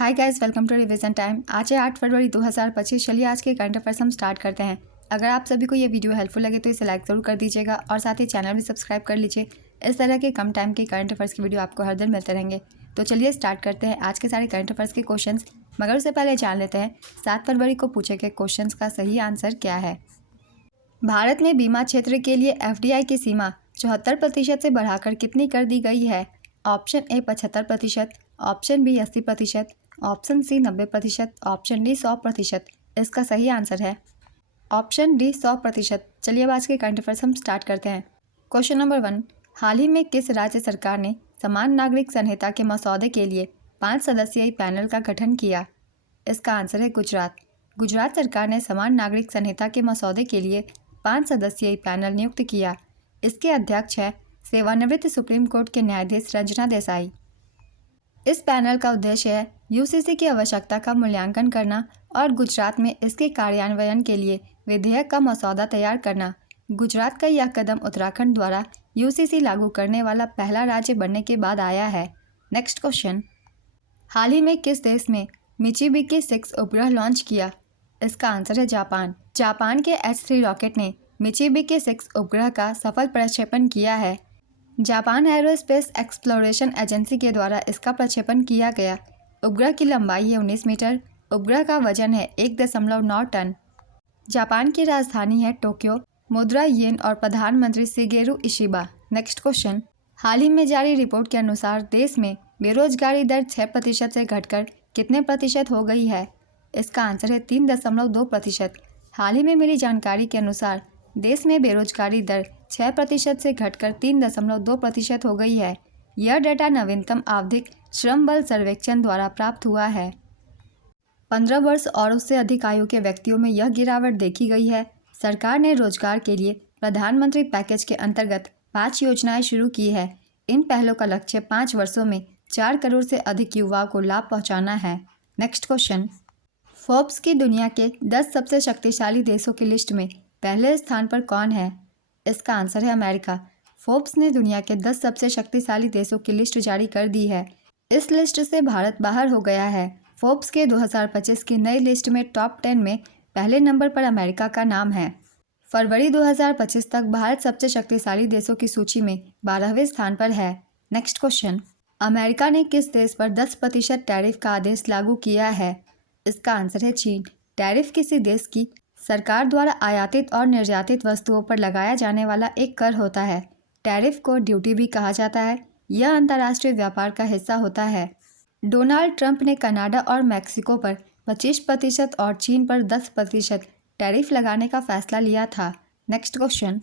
Hi guys, welcome to revision time. आज है 8 फरवरी 2025। चलिए आज के करंट अफेयर्स हम स्टार्ट करते हैं। अगर आप सभी को ये वीडियो हेल्पफुल लगे तो इसे लाइक ज़रूर कर दीजिएगा और साथ ही चैनल भी सब्सक्राइब कर लीजिए। इस तरह के कम टाइम के करंट अफेयर्स की वीडियो आपको हर दिन मिलते रहेंगे। तो चलिए स्टार्ट करते हैं आज के सारे करंट अफेयर्स के क्वेश्चंस। मगर उससे पहले जान लेते हैं 7 फरवरी को पूछे गए क्वेश्चन का सही आंसर क्या है। भारत में बीमा क्षेत्र के लिए FDI की सीमा 74% से बढ़ाकर कितनी कर दी गई है। Option A 75%, option B 80%, option C 90%, option D 100%। इसका सही आंसर है ऑप्शन डी 100%। चलिए अब आज के करंट अफेयर्स हम स्टार्ट करते हैं। क्वेश्चन नंबर 1, हाल ही में किस राज्य सरकार ने समान नागरिक संहिता के मसौदे के लिए 5 सदस्यीय पैनल का गठन किया। इसका आंसर है गुजरात। गुजरात सरकार ने समान नागरिक संहिता के मसौदे के लिए 5 सदस्यीय पैनल नियुक्त किया। इसके अध्यक्ष हैं सेवानिवृत्त सुप्रीम कोर्ट के न्यायाधीश रंजना देसाई। इस पैनल का उद्देश्य है UCC की आवश्यकता का मूल्यांकन करना और गुजरात में इसके कार्यान्वयन के लिए विधेयक का मसौदा तैयार करना। गुजरात का यह कदम उत्तराखंड द्वारा UCC लागू करने वाला पहला राज्य बनने के बाद आया है। नेक्स्ट क्वेश्चन, हाल ही में किस देश में मिचिबिकी 6 उपग्रह लॉन्च किया। इसका आंसर है जापान। जापान के H3 रॉकेट ने मिचिबिकी 6 उपग्रह का सफल प्रक्षेपण किया है। जापान एरोस्पेस एक्सप्लोरेशन एजेंसी के द्वारा इसका प्रक्षेपण किया गया। उपग्रह की लंबाई है 19 मीटर। उपग्रह का वजन है 1.9 टन। जापान की राजधानी है टोक्यो। मुद्रा येन और प्रधानमंत्री शिगेरू इशिबा। नेक्स्ट क्वेश्चन, हाल ही में जारी रिपोर्ट के अनुसार देश में बेरोजगारी दर 6% से घटकर कितने प्रतिशत हो गई है। इसका आंसर है 3.2%। हाल ही में मिली जानकारी के अनुसार देश में बेरोजगारी दर 6% से घटकर 3.2% हो गई है। यह डेटा नवीनतम आवधिक श्रम बल सर्वेक्षण द्वारा प्राप्त हुआ है। 15 वर्ष और उससे अधिक आयु के व्यक्तियों में यह गिरावट देखी गई है। सरकार ने रोजगार के लिए प्रधानमंत्री पैकेज के अंतर्गत 5 योजनाएं शुरू की है। इन पहलों का लक्ष्य 5 वर्षों में 4 करोड़ से अधिक युवाओं को लाभ पहुंचाना है। नेक्स्ट क्वेश्चन, फोर्ब्स की दुनिया के 10 सबसे शक्तिशाली देशों की लिस्ट में पहले स्थान पर कौन है। इसका आंसर है अमेरिका। फोर्ब्स ने दुनिया के 10 सबसे शक्तिशाली देशों की लिस्ट जारी कर दी है। इस लिस्ट से भारत बाहर हो गया है। फोर्ब्स के 2025 की नई लिस्ट में टॉप 10 में पहले नंबर पर अमेरिका का नाम है। फरवरी 2025 तक भारत सबसे शक्तिशाली देशों की सूची में 12वें स्थान पर है। नेक्स्ट क्वेश्चन, अमेरिका ने किस देश पर 10% टैरिफ का आदेश लागू किया है। इसका आंसर है चीन। टैरिफ किसी देश की सरकार द्वारा आयातित और निर्यातित वस्तुओं पर लगाया जाने वाला एक कर होता है। टैरिफ को ड्यूटी भी कहा जाता है। यह अंतर्राष्ट्रीय व्यापार का हिस्सा होता है। डोनाल्ड ट्रंप ने कनाडा और मैक्सिको पर 25% और चीन पर 10% टैरिफ लगाने का फैसला लिया था। नेक्स्ट क्वेश्चन,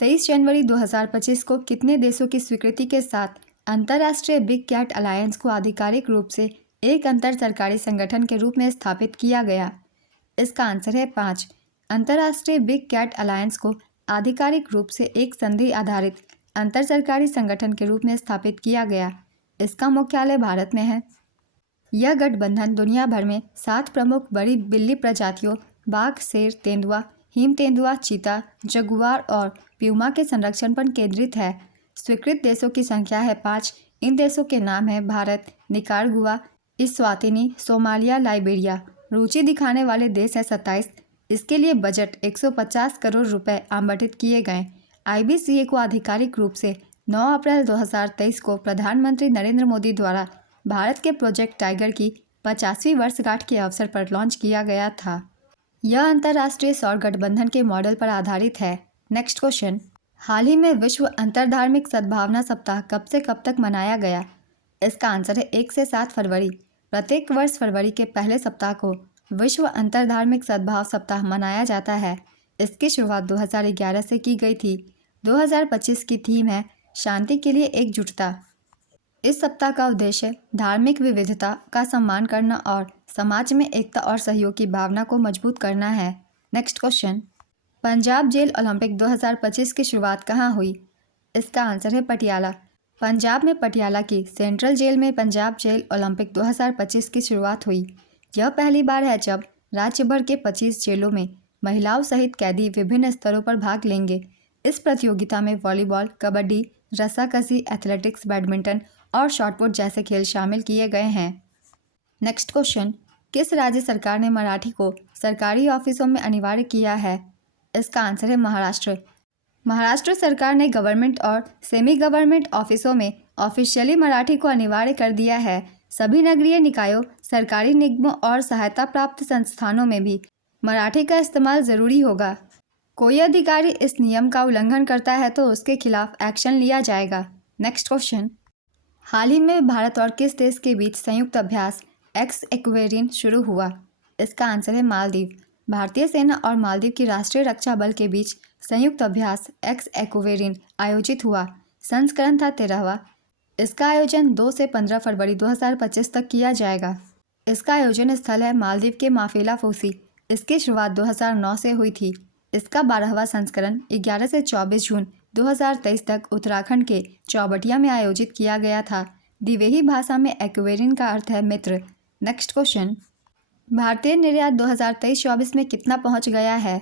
23 जनवरी 2025 को कितने देशों की स्वीकृति के साथ अंतर्राष्ट्रीय बिग कैट अलायंस को आधिकारिक रूप से एक अंतर सरकारी संगठन के रूप में स्थापित किया गया। इसका आंसर है 5। अंतर्राष्ट्रीय बिग कैट अलायंस को आधिकारिक रूप से एक संधि आधारित अंतर सरकारी संगठन के रूप में स्थापित किया गया। इसका मुख्यालय भारत में है। यह गठबंधन दुनिया भर में 7 प्रमुख बड़ी बिल्ली प्रजातियों बाघ, शेर, तेंदुआ, हिम तेंदुआ, चीता, जगुआर और प्यूमा के संरक्षण पर केंद्रित है। स्वीकृत देशों की संख्या है 5। इन देशों के नाम है Bharat, Nicaragua, Eswatini, Somalia, Liberia. रुचि दिखाने वाले देश है 27। इसके लिए बजट 150 करोड़ रुपए आवंटित किए गए। IBCA को आधिकारिक रूप से 9 अप्रैल 2023 को प्रधानमंत्री नरेंद्र मोदी द्वारा भारत के प्रोजेक्ट टाइगर की 50वीं वर्षगांठ के अवसर पर लॉन्च किया गया था। यह अंतर्राष्ट्रीय सौर गठबंधन के मॉडल पर आधारित है। नेक्स्ट क्वेश्चन, हाल ही में विश्व अंतर्धार्मिक सद्भावना सप्ताह कब से कब तक मनाया गया। इसका आंसर है 1 से 7 फरवरी। प्रत्येक वर्ष फरवरी के पहले सप्ताह को विश्व अंतर्धार्मिक सद्भाव सप्ताह मनाया जाता है। इसकी शुरुआत 2011 से की गई थी। 2025 की थीम है शांति के लिए एकजुटता। इस सप्ताह का उद्देश्य धार्मिक विविधता का सम्मान करना और समाज में एकता और सहयोग की भावना को मजबूत करना है। Next question, Punjab jail Olympic 2025 की शुरुआत कहाँ हुई। इसका आंसर है पटियाला। पंजाब में पटियाला की सेंट्रल जेल में पंजाब जेल ओलंपिक 2025 की शुरुआत हुई। यह पहली बार है जब राज्य भर के 25 जेलों में महिलाओं सहित कैदी विभिन्न स्तरों पर भाग लेंगे। इस प्रतियोगिता में वॉलीबॉल, कबड्डी, रस्साकशी, एथलेटिक्स, बैडमिंटन और शॉटपुट जैसे खेल शामिल किए गए हैं। नेक्स्ट क्वेश्चन, किस राज्य सरकार ने मराठी को सरकारी ऑफिसों में अनिवार्य किया है? इसका आंसर है महाराष्ट्र। महाराष्ट्र सरकार ने गवर्नमेंट और सेमी गवर्नमेंट ऑफिसों में ऑफिशियली मराठी को अनिवार्य कर दिया है। सभी नगरीय निकायों, सरकारी निगमों और सहायता प्राप्त संस्थानों में भी मराठी का इस्तेमाल ज़रूरी होगा। कोई अधिकारी इस नियम का उल्लंघन करता है तो उसके खिलाफ एक्शन लिया जाएगा। नेक्स्ट क्वेश्चन, हाल ही में भारत और किस देश के बीच संयुक्त अभ्यास एक्स एक्वेरिन शुरू हुआ? इसका आंसर है मालदीव। भारतीय सेना और मालदीव की राष्ट्रीय रक्षा बल के बीच संयुक्त अभ्यास एक्स एक्वेरिन आयोजित हुआ। संस्करण था 13वां। इसका आयोजन 2 से 15 फरवरी 2025 तक किया जाएगा। इसका आयोजन स्थल है मालदीव के माफेला फोसी। इसकी शुरुआत 2009 से हुई थी। इसका 12वां संस्करण 11 से 24 जून 2023 तक उत्तराखंड के चौबटिया में आयोजित किया गया था। दिवेही भाषा में एक्वेरिन का अर्थ है मित्र। नेक्स्ट क्वेश्चन, भारतीय निर्यात 2023-24 में कितना पहुंच गया है?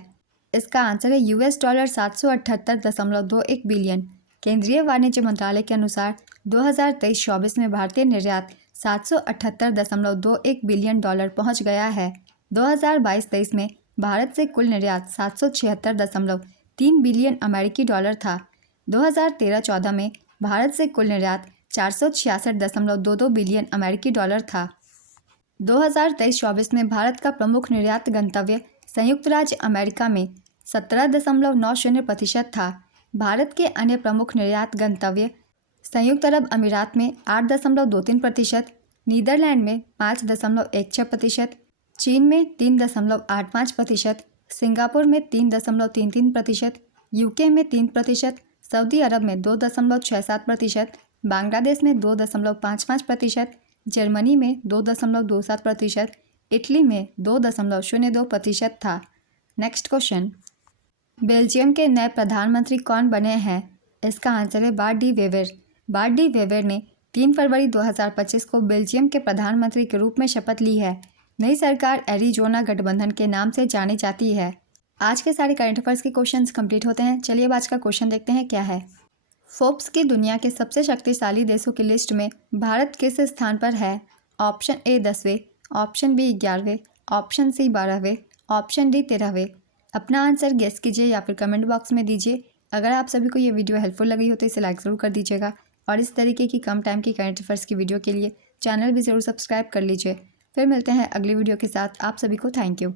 इसका आंसर है $778.21 बिलियन। केंद्रीय वाणिज्य मंत्रालय के अनुसार 2023-24 में भारतीय निर्यात $778.21 बिलियन पहुंच गया है। 2022-23 में भारत से कुल निर्यात 776.3 बिलियन अमेरिकी डॉलर था। 2013-14 में भारत से कुल निर्यात 466.22 बिलियन अमेरिकी डॉलर था। 2023-24 में भारत का प्रमुख निर्यात गंतव्य संयुक्त राज्य अमेरिका में 17.90% था। भारत के अन्य प्रमुख निर्यात गंतव्य संयुक्त अरब अमीरात में 8.23%, नीदरलैंड में 5.16%, चीन में 3.85%, सिंगापुर में 3.33%, यूके में 3%, सऊदी अरब में 2.67%, बांग्लादेश में 2.55%, जर्मनी में 2.27%, इटली में 2.02% था। नेक्स्ट क्वेश्चन, बेल्जियम के नए प्रधानमंत्री कौन बने हैं? इसका आंसर है Bart De Wever. Bart De Wever ने 3 फरवरी 2025 को बेल्जियम के प्रधानमंत्री के रूप में शपथ ली है। नई सरकार एरिजोना गठबंधन के नाम से जानी जाती है। आज के सारे करंट अफेयर्स के क्वेश्चंस कंप्लीट होते हैं। चलिए अब आज का क्वेश्चन देखते हैं क्या है। फोर्ब्स की दुनिया के सबसे शक्तिशाली देशों की लिस्ट में भारत किस स्थान पर है? ऑप्शन ए 10वें, ऑप्शन बी 11वें, ऑप्शन सी 12वें, ऑप्शन डी 13वें। अपना आंसर गेस कीजिए या फिर कमेंट बॉक्स में दीजिए। अगर आप सभी को ये वीडियो हेल्पफुल लगी हो तो इसे लाइक ज़रूर कर दीजिएगा और इस तरीके की कम टाइम की करंट अफेयर्स की वीडियो के लिए चैनल भी ज़रूर सब्सक्राइब कर लीजिए। फिर मिलते हैं अगली वीडियो के साथ। आप सभी को थैंक यू।